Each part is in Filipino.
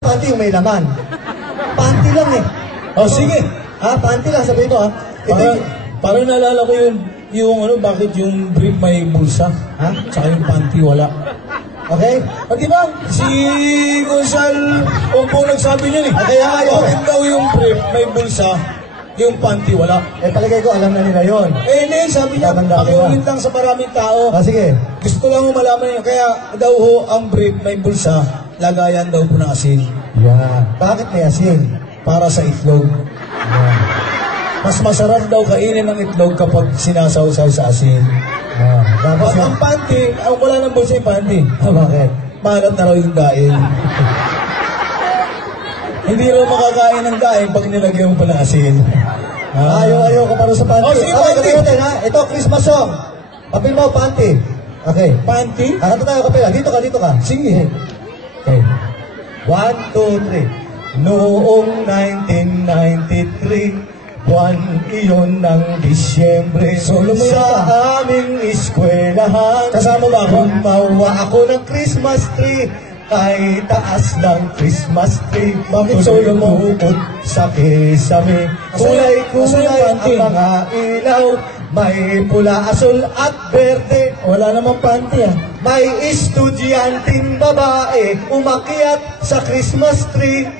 Panty yung may laman. Panty lang eh. Oh, sige. Panty lang, sabihin mo Parang naalala ko bakit yung brief may bulsa. Tsaka yung panty wala. Okay? Di ba? Si Gonzal Ompong nagsabi niyan eh. Kaya nga bakit daw yung brief may bulsa, yung panty wala. Palagay ko alam na nila yun. Sabi niya, pakiulit lang sa maraming tao. Sige. Gusto lang mo malaman niya. Kaya daw ang brief may bulsa, lagayan daw po ng asin. Bakit may asin? Para sa itlog. Mas masarap daw kainin ng itlog kapag sinasawsaw sa asin. Ang panty, wala ng bulsa yung panty. Bakit? Mahanap na raw yung daing. Hindi raw makakain ng daing pag nilagyan mo pa ng asin. Ayaw ka para sa panty. Sige, panty. Ito, Christmas song. Kapil mo, panty. Okay. Panty? Kanta tayo, kapil. Dito ka. Sige. Okay. 1, 2, 3. Noong 1993, buwan iyon ng Disyembre, sa aming eskwelahan, kasama ba ako? Gumawa ako ng Christmas tree, kay taas ng Christmas tree. Bakit solo mo? Bukod sa kisame, kulay-kulay ang mga ilaw, may pula, asul at berde. Wala namang panty May estudyanteng babae umakyat sa Christmas tree.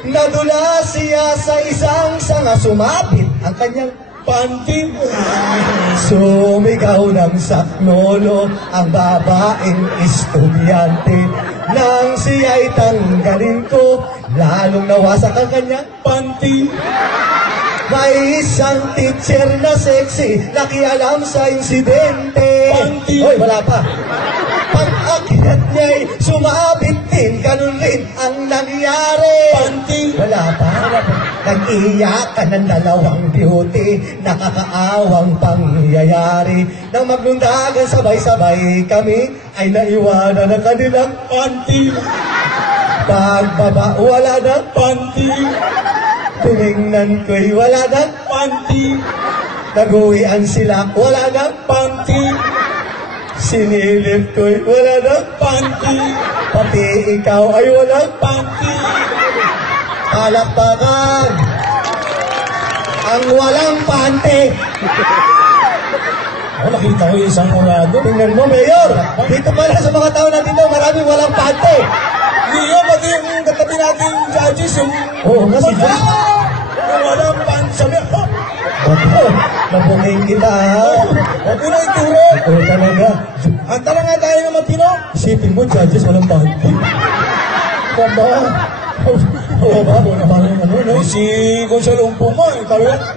Nadula siya sa isang sanga, sumabit ang kanyang panty. Sumigaw ng saknolo ang babaeng estudyante. Nang siya'y tanggalin ko, lalong nawasak ang kanyang panty. May isang teacher na sexy, nakialam sa insidente. Panty! Hoy, wala pa. Pag-akyat niya'y sumabit din, ganun rin ang nangyari. Panty! Wala pa. Nag-iyakan ng dalawang beauty, nakakaawang pangyayari. Nang maglundagan sabay-sabay kami, ay naiwanan ang kanilang panty. Pagbaba, wala ng panty. Tinignan ko'y wala ng panty. Nag-uwian sila, wala ng panty. Sinilip ko'y wala ng panty. Pati ikaw ay walang panty. Palakpakan ang walang panty. Nakita ko yung isang urado. Tingnan mo, Mayor. Dito pala sa mga tao natin daw, maraming walang panty. Hindi yun, pati yung katabi natin judges, yung... Kasi yung walang panty. Sabi, nabungin kita, ha? Huwag mo na ituro. Talaga. Anta na nga tayo ng matino. Isipin mo, judges, walang panty. Kaba. Si Gonzalo Ompong mo, talaga.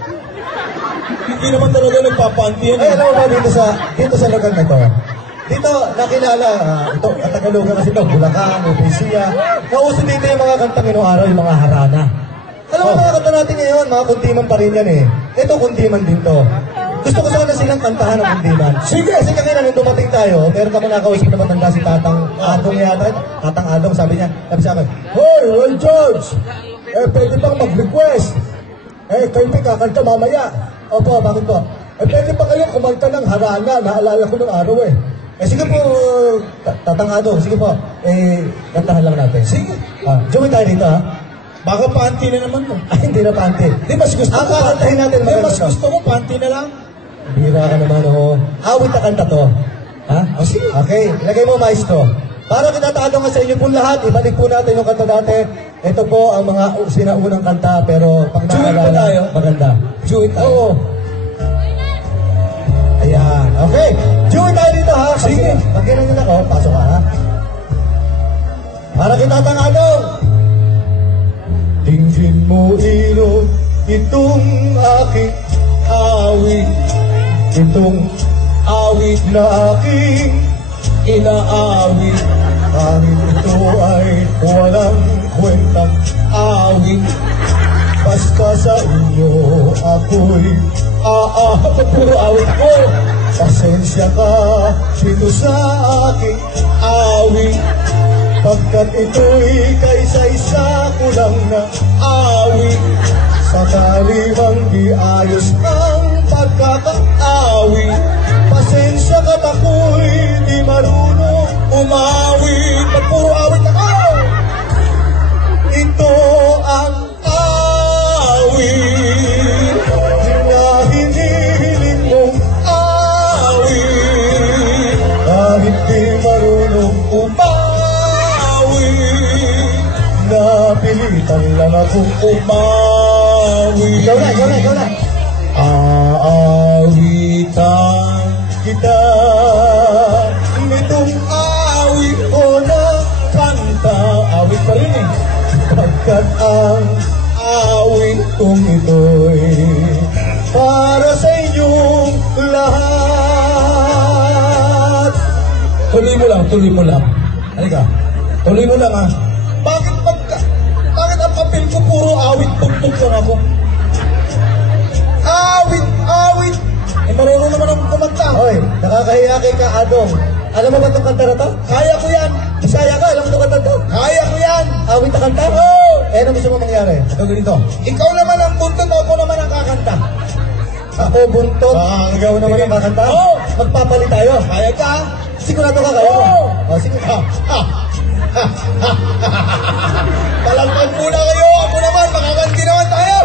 Hindi naman talaga nagpapanty yan. Alam mo ba dito sa lugar na to? Dito, nakilala, ito, Katagalugan kasi ito, Bulacan, Upesia. Nauso dito yung mga kantang inong araw, yung mga harana. Alam mo, mga kanta natin ngayon, mga kundiman pa rin yan eh. Ito, kundiman din to. Gusto ko sana silang kantahan ng kundiman. Sige, kasi kanina nung dumating tayo, meron kami nakausap na matanda si Tatang Adong yata. Tatang Adong, sabi sa akin, Hoy, Roy George! Pwede bang mag-request? Kayo kakanta mamaya. Opo, bakit po? Pwede ba kayo kumanta ng harana? Naalala ko ng araw eh. Sige po, Tatang Adong, sige po. Kantahan lang natin. Sige. Join tayo dito, ha? Baka panty na naman to. Ay, hindi na panty. Di, mas gusto ko kantahin natin. Mas gusto ko panty na lang. Bira ka naman, oh. Awit na kanta to. Ha? Sige. Okay, ilagay mo, maestro. Para kinatanong sa inyo po lahat, ibalik po natin yung kanta dati. Ito po ang mga sinaunang kanta, pero pag naalala, maganda. Join tayo. Oo. Ayan. Okay. Join tayo dito, ha? Sige. Pag ginanyan ako, pasok ka, ha? Para kinatanong. Tingin mo, ilog, itong aking awit. Itong awit na aking inaawit. Kahit ito ay walang kwentang awit. Basta sa inyo ako'y puro awit ko. Pasensya ka dito sa aking awit. Pagkat ito'y kaisa-isa ko lang na awit. Sakali bang di ayos ang pagkakaawit, pasensya ka't ako'y di marunong umawit. Pag puro awit ako, marunong umawi. Napilitan lang akong umawi. Ikaw na. Aawitan kita nitong awit ko na kanta. Awit pa rin eh. Pagkat ang awit kong ito'y para sa inyong lahat. Tuloy mo lang. Halika, tuloy mo lang ha. Bakit ang papel ko puro awit, tugtog lang ako? Awit. Marunong naman akong kumanta. Hoy, nakakahiya kay Ka Adong. Alam mo ba itong kanta na to? Kaya ko yan. Bisaya ka, alam mo itong kanta to? Kaya ko yan. Awit na kanta? Oo. Ano gusto mo mangyari? Ito ganito. Ikaw naman ang buntot, ako naman ang kakanta. Ako buntot, ikaw naman ang kakanta? Oo. Magpapalit tayo. Kaya ka? Sigurado ka kaya mo? Oo. O, sige. Palagpag muna kayo. Ako naman, makakanti naman tayo.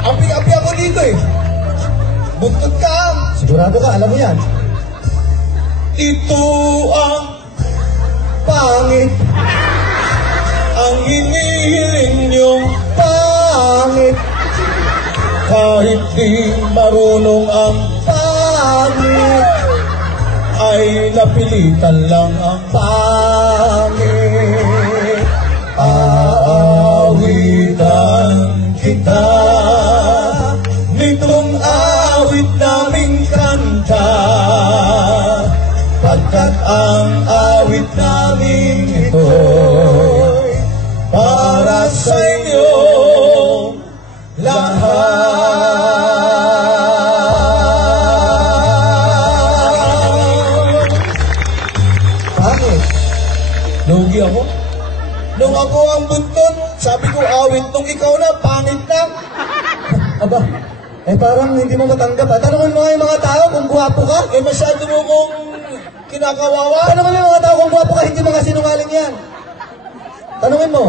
Api-api ako dito eh. Buntot ka. Sigurado ka, alam mo yan. Ito ang Pangit, ang hinihiling niyong pangit, kahit di marunong ang pangit, ay napilitan lang ang pangit. aawitan kita nitong awit naming kanta, pagkat ang awit namin ito para sa inyo lahat. Pangit. Lugi ako. Nung ako ang buntot, sabi ko awit. Nung ikaw na, pangit na. Aba, parang hindi mo matanggap. Tanungin mo nga yung mga tao kung guwapo ka. Masyado mo kong kinakawawa. Tanungin mo yung mga tao kung guwapo ka, hindi mga sinungaling yan. Tanungin mo.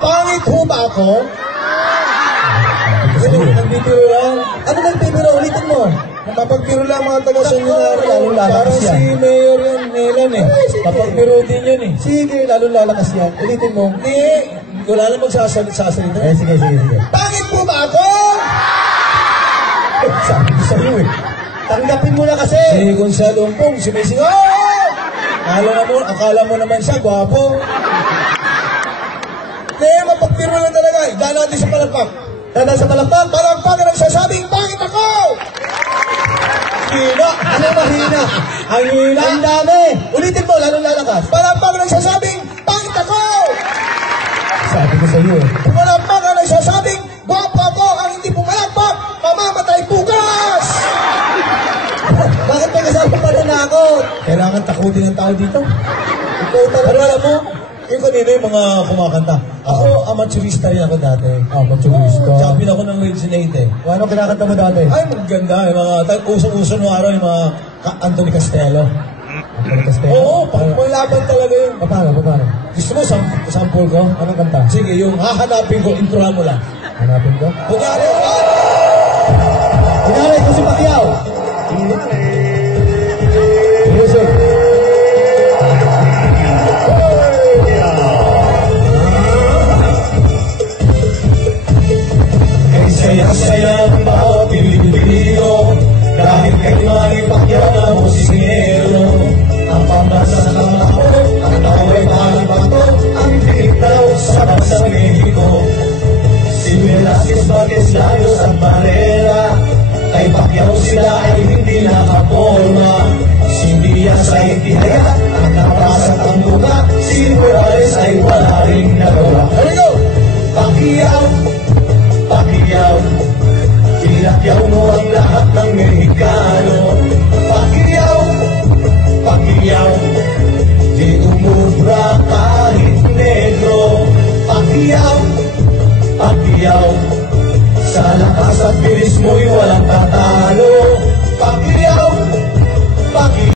Pangit ho ba ako? Nagbibiro lang. Ano nagpipiro? Ulitin mo. Napapagpiro lang mga taga-seminary. Lalong lalakas Parang yan. si Mayor yan, Nelan eh. sige. Napagpiro din yan eh. Sige, lalong lalakas yan. Ulitin mo. Hindi, wala na magsasalita. Sige. Pangit po ba ako? Sabi ko sa'yo eh. Tanggapin mo na kasi. Si Gonzalo Pong, sumisigaw. Akala mo naman siya, gwapo. Hindi, mapagpiro lang talaga. Dahil natin sa palagpak. Tanda sa palakpak. Palagpak na nagsasabing, pangit ako! Hina. Ano mahina? Ang hina. Ang dami. Ulitin mo, lalong lalakas. Palagpak na nagsasabing, pangit ako! Sabi ko sa'yo eh. Palagpak na nagsasabing, gwapo ako, ang hindi pumalagpak, mamamatay bukas! Bakit may kasama pa rin ako? Kailangan takutin ng tao dito. Ikaw talaga. Pero alam mo, yung kanina yung mga kumakanta. Ako, amateurista rin ako dati. Maturista. Champion ako ng Reginate eh. Ano kinakanta mo dati? Ay, maganda. Yung mga, usong-uso nung araw, yung mga Anthony Castello. Anthony Castello? Oo, panglaban talaga yun. Paano? Gusto mo, sample ko? Anong kanta? Sige, yung hahanapin ko, introhan mo lang. Hanapin ko? Kunyari, Inalay ko si Pacquiao. Music. saya-saya ang bawat Pilipino, kahit kay Manny Pacquiao o si Singero. Ang pambansa sa kamako, ang tawa'y parang bato, ang tinitaw sa bansang Mexico. Si Velasquez, Marquez, Larios at Barrera, kay Pacquiao sila ay hindi nakaporma. Si Diaz ay tihaya at napasat ang luka, si Morales ay wala rin nagawa. Here we go! Pacquiao, pinakyaw mo ang lahat ng Mexicano.